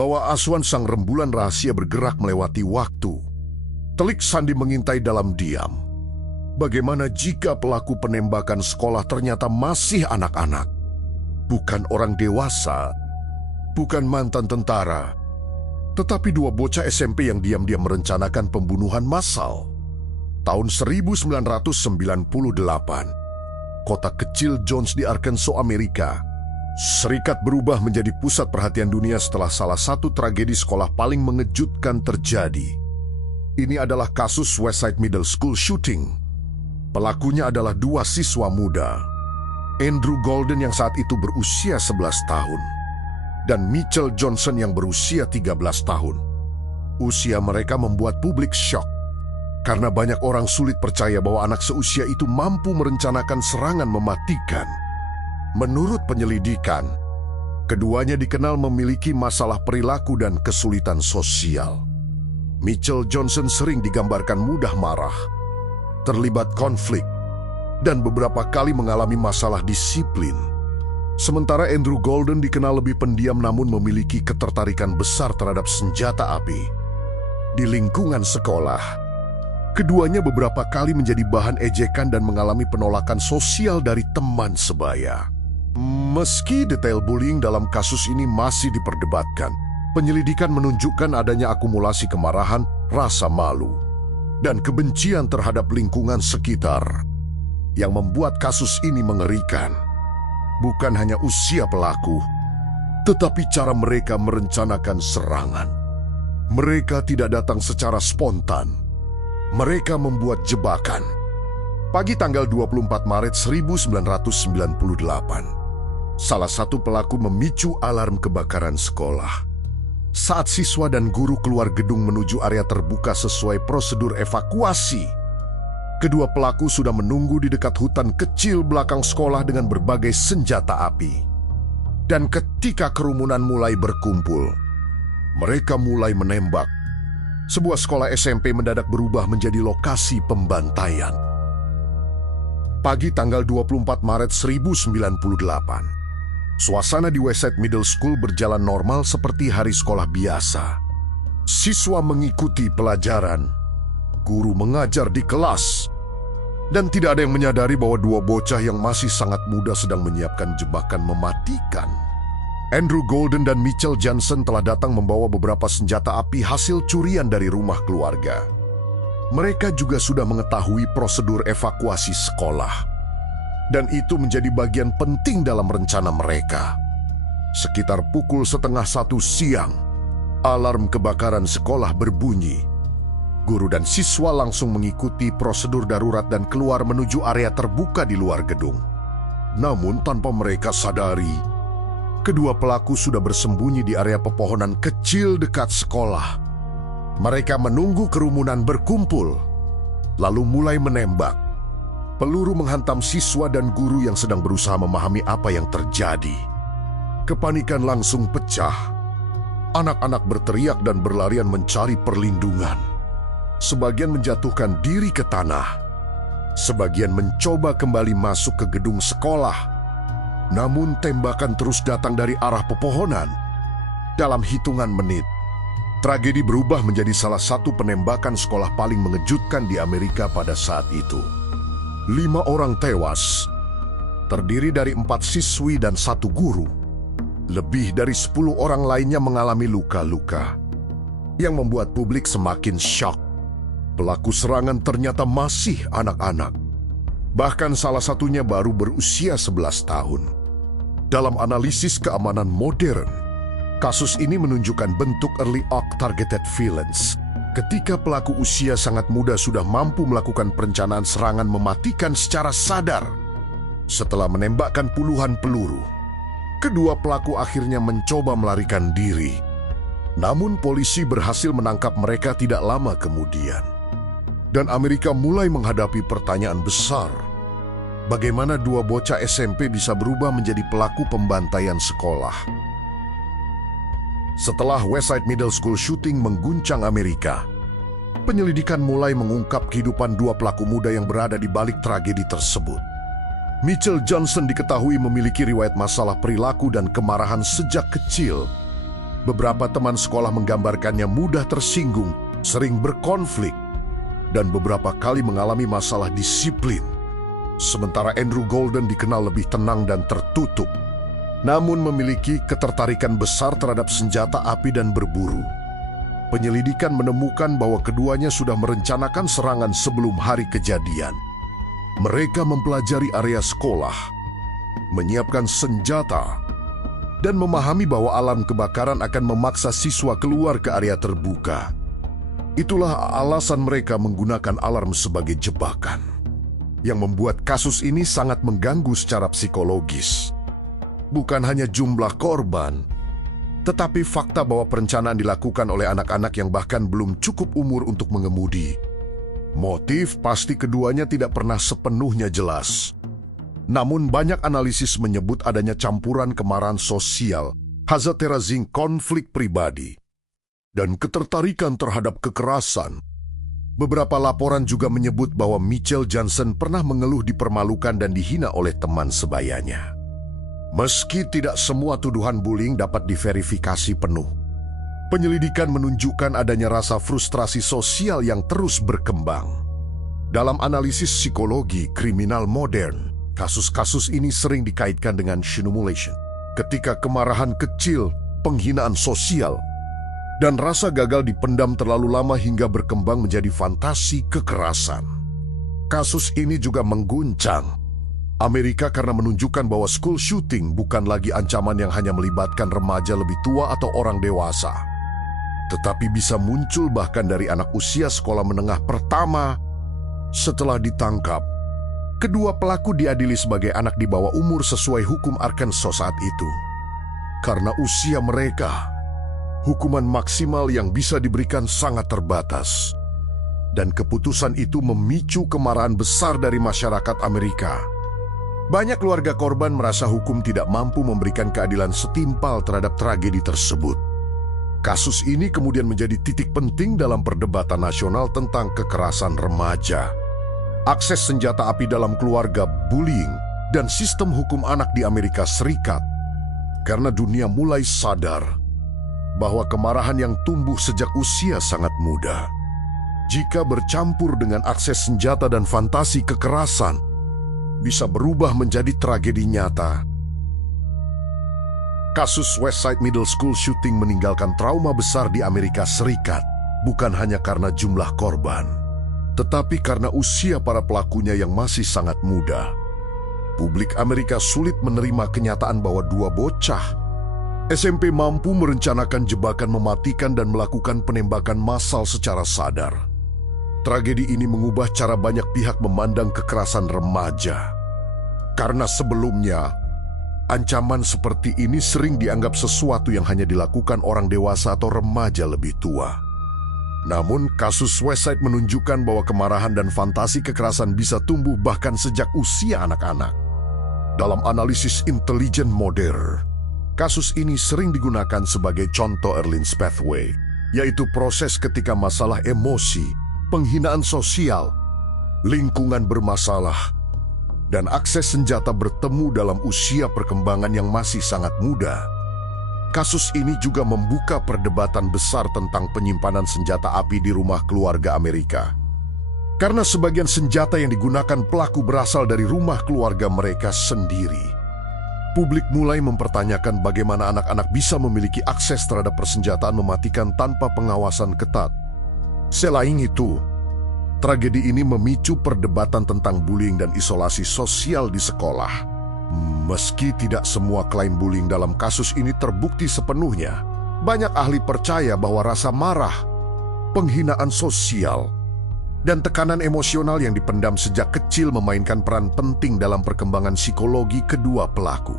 bawah asuhan sang rembulan rahasia bergerak melewati waktu, telik Sandy mengintai dalam diam. Bagaimana jika pelaku penembakan sekolah ternyata masih anak-anak? Bukan orang dewasa, bukan mantan tentara, tetapi dua bocah SMP yang diam-diam merencanakan pembunuhan massal. Tahun 1998, kota kecil Jones di Arkansas, Amerika Serikat berubah menjadi pusat perhatian dunia setelah salah satu tragedi sekolah paling mengejutkan terjadi. Ini adalah kasus Westside Middle School shooting. Pelakunya adalah dua siswa muda, Andrew Golden yang saat itu berusia 11 tahun, dan Mitchell Johnson yang berusia 13 tahun. Usia mereka membuat publik syok, karena banyak orang sulit percaya bahwa anak seusia itu mampu merencanakan serangan mematikan. Menurut penyelidikan, keduanya dikenal memiliki masalah perilaku dan kesulitan sosial. Mitchell Johnson sering digambarkan mudah marah, terlibat konflik, dan beberapa kali mengalami masalah disiplin. Sementara Andrew Golden dikenal lebih pendiam namun memiliki ketertarikan besar terhadap senjata api. Di lingkungan sekolah, keduanya beberapa kali menjadi bahan ejekan dan mengalami penolakan sosial dari teman sebaya. Meski detail bullying dalam kasus ini masih diperdebatkan, penyelidikan menunjukkan adanya akumulasi kemarahan, rasa malu, dan kebencian terhadap lingkungan sekitar yang membuat kasus ini mengerikan. Bukan hanya usia pelaku, tetapi cara mereka merencanakan serangan. Mereka tidak datang secara spontan. Mereka membuat jebakan. Pagi tanggal 24 Maret 1998, salah satu pelaku memicu alarm kebakaran sekolah. Saat siswa dan guru keluar gedung menuju area terbuka sesuai prosedur evakuasi, kedua pelaku sudah menunggu di dekat hutan kecil belakang sekolah dengan berbagai senjata api. Dan ketika kerumunan mulai berkumpul, mereka mulai menembak. Sebuah sekolah SMP mendadak berubah menjadi lokasi pembantaian. Pagi tanggal 24 Maret 1998, suasana di Westside Middle School berjalan normal seperti hari sekolah biasa. Siswa mengikuti pelajaran, guru mengajar di kelas, dan tidak ada yang menyadari bahwa dua bocah yang masih sangat muda sedang menyiapkan jebakan mematikan. Andrew Golden dan Mitchell Johnson telah datang membawa beberapa senjata api hasil curian dari rumah keluarga. Mereka juga sudah mengetahui prosedur evakuasi sekolah, dan itu menjadi bagian penting dalam rencana mereka. Sekitar pukul 12:30 siang, alarm kebakaran sekolah berbunyi. Guru dan siswa langsung mengikuti prosedur darurat dan keluar menuju area terbuka di luar gedung. Namun tanpa mereka sadari, kedua pelaku sudah bersembunyi di area pepohonan kecil dekat sekolah. Mereka menunggu kerumunan berkumpul, lalu mulai menembak. Peluru menghantam siswa dan guru yang sedang berusaha memahami apa yang terjadi. Kepanikan langsung pecah. Anak-anak berteriak dan berlarian mencari perlindungan. Sebagian menjatuhkan diri ke tanah. Sebagian mencoba kembali masuk ke gedung sekolah. Namun tembakan terus datang dari arah pepohonan. Dalam hitungan menit, tragedi berubah menjadi salah satu penembakan sekolah paling mengejutkan di Amerika pada saat itu. 5 orang tewas, terdiri dari 4 siswi dan 1 guru. Lebih dari 10 orang lainnya mengalami luka-luka, yang membuat publik semakin syok. Pelaku serangan ternyata masih anak-anak. Bahkan salah satunya baru berusia 11 tahun. Dalam analisis keamanan modern, kasus ini menunjukkan bentuk early arc targeted violence. Ketika pelaku usia sangat muda sudah mampu melakukan perencanaan serangan mematikan secara sadar. Setelah menembakkan puluhan peluru, kedua pelaku akhirnya mencoba melarikan diri. Namun polisi berhasil menangkap mereka tidak lama kemudian. Dan Amerika mulai menghadapi pertanyaan besar. Bagaimana dua bocah SMP bisa berubah menjadi pelaku pembantaian sekolah? Setelah Westside Middle School shooting mengguncang Amerika, penyelidikan mulai mengungkap kehidupan dua pelaku muda yang berada di balik tragedi tersebut. Mitchell Johnson diketahui memiliki riwayat masalah perilaku dan kemarahan sejak kecil. Beberapa teman sekolah menggambarkannya mudah tersinggung, sering berkonflik, dan beberapa kali mengalami masalah disiplin. Sementara Andrew Golden dikenal lebih tenang dan tertutup, namun memiliki ketertarikan besar terhadap senjata api dan berburu. Penyelidikan menemukan bahwa keduanya sudah merencanakan serangan sebelum hari kejadian. Mereka mempelajari area sekolah, menyiapkan senjata, dan memahami bahwa alarm kebakaran akan memaksa siswa keluar ke area terbuka. Itulah alasan mereka menggunakan alarm sebagai jebakan, yang membuat kasus ini sangat mengganggu secara psikologis. Bukan hanya jumlah korban, tetapi fakta bahwa perencanaan dilakukan oleh anak-anak yang bahkan belum cukup umur untuk mengemudi. Motif pasti keduanya tidak pernah sepenuhnya jelas. Namun banyak analisis menyebut adanya campuran kemarahan sosial, hazaterazing konflik pribadi, dan ketertarikan terhadap kekerasan. Beberapa laporan juga menyebut bahwa Mitchell Johnson pernah mengeluh dipermalukan dan dihina oleh teman sebayanya. Meski tidak semua tuduhan bullying dapat diverifikasi penuh, penyelidikan menunjukkan adanya rasa frustrasi sosial yang terus berkembang. Dalam analisis psikologi kriminal modern, kasus-kasus ini sering dikaitkan dengan simulation, ketika kemarahan kecil, penghinaan sosial, dan rasa gagal dipendam terlalu lama hingga berkembang menjadi fantasi kekerasan. Kasus ini juga mengguncang Amerika karena menunjukkan bahwa school shooting bukan lagi ancaman yang hanya melibatkan remaja lebih tua atau orang dewasa, tetapi bisa muncul bahkan dari anak usia sekolah menengah pertama. Setelah ditangkap, kedua pelaku diadili sebagai anak di bawah umur sesuai hukum Arkansas saat itu. Karena usia mereka, hukuman maksimal yang bisa diberikan sangat terbatas. Dan keputusan itu memicu kemarahan besar dari masyarakat Amerika. Banyak keluarga korban merasa hukum tidak mampu memberikan keadilan setimpal terhadap tragedi tersebut. Kasus ini kemudian menjadi titik penting dalam perdebatan nasional tentang kekerasan remaja, akses senjata api dalam keluarga, bullying, dan sistem hukum anak di Amerika Serikat. Karena dunia mulai sadar bahwa kemarahan yang tumbuh sejak usia sangat muda, jika bercampur dengan akses senjata dan fantasi kekerasan, bisa berubah menjadi tragedi nyata. Kasus Westside Middle School shooting meninggalkan trauma besar di Amerika Serikat, bukan hanya karena jumlah korban, tetapi karena usia para pelakunya yang masih sangat muda. Publik Amerika sulit menerima kenyataan bahwa dua bocah SMP mampu merencanakan jebakan mematikan dan melakukan penembakan massal secara sadar. Tragedi ini mengubah cara banyak pihak memandang kekerasan remaja. Karena sebelumnya, ancaman seperti ini sering dianggap sesuatu yang hanya dilakukan orang dewasa atau remaja lebih tua. Namun, kasus Westside menunjukkan bahwa kemarahan dan fantasi kekerasan bisa tumbuh bahkan sejak usia anak-anak. Dalam analisis intelijen modern, kasus ini sering digunakan sebagai contoh Erlin's Pathway, yaitu proses ketika masalah emosi, penghinaan sosial, lingkungan bermasalah, dan akses senjata bertemu dalam usia perkembangan yang masih sangat muda. Kasus ini juga membuka perdebatan besar tentang penyimpanan senjata api di rumah keluarga Amerika. Karena sebagian senjata yang digunakan pelaku berasal dari rumah keluarga mereka sendiri. Publik mulai mempertanyakan bagaimana anak-anak bisa memiliki akses terhadap persenjataan mematikan tanpa pengawasan ketat. Selain itu, tragedi ini memicu perdebatan tentang bullying dan isolasi sosial di sekolah. Meski tidak semua klaim bullying dalam kasus ini terbukti sepenuhnya, banyak ahli percaya bahwa rasa marah, penghinaan sosial, dan tekanan emosional yang dipendam sejak kecil memainkan peran penting dalam perkembangan psikologi kedua pelaku.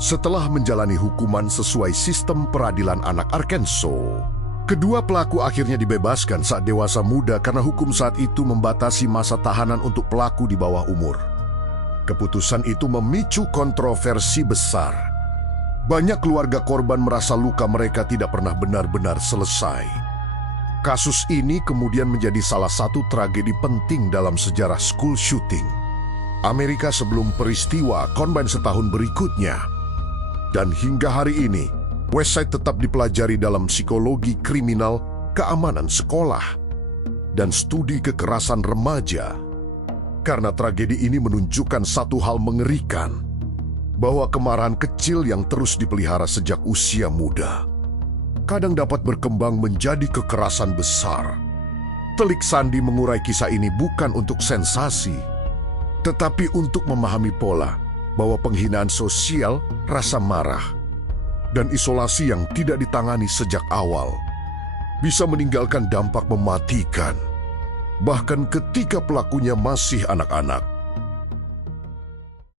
Setelah menjalani hukuman sesuai sistem peradilan anak Arkansas, kedua pelaku akhirnya dibebaskan saat dewasa muda karena hukum saat itu membatasi masa tahanan untuk pelaku di bawah umur. Keputusan itu memicu kontroversi besar. Banyak keluarga korban merasa luka mereka tidak pernah benar-benar selesai. Kasus ini kemudian menjadi salah satu tragedi penting dalam sejarah school shooting Amerika sebelum peristiwa Columbine setahun berikutnya. Dan hingga hari ini, West Side tetap dipelajari dalam psikologi kriminal, keamanan sekolah, dan studi kekerasan remaja. Karena tragedi ini menunjukkan satu hal mengerikan, bahwa kemarahan kecil yang terus dipelihara sejak usia muda kadang dapat berkembang menjadi kekerasan besar. Telik Sandi mengurai kisah ini bukan untuk sensasi, tetapi untuk memahami pola bahwa penghinaan sosial, rasa marah, dan isolasi yang tidak ditangani sejak awal bisa meninggalkan dampak mematikan, bahkan ketika pelakunya masih anak-anak.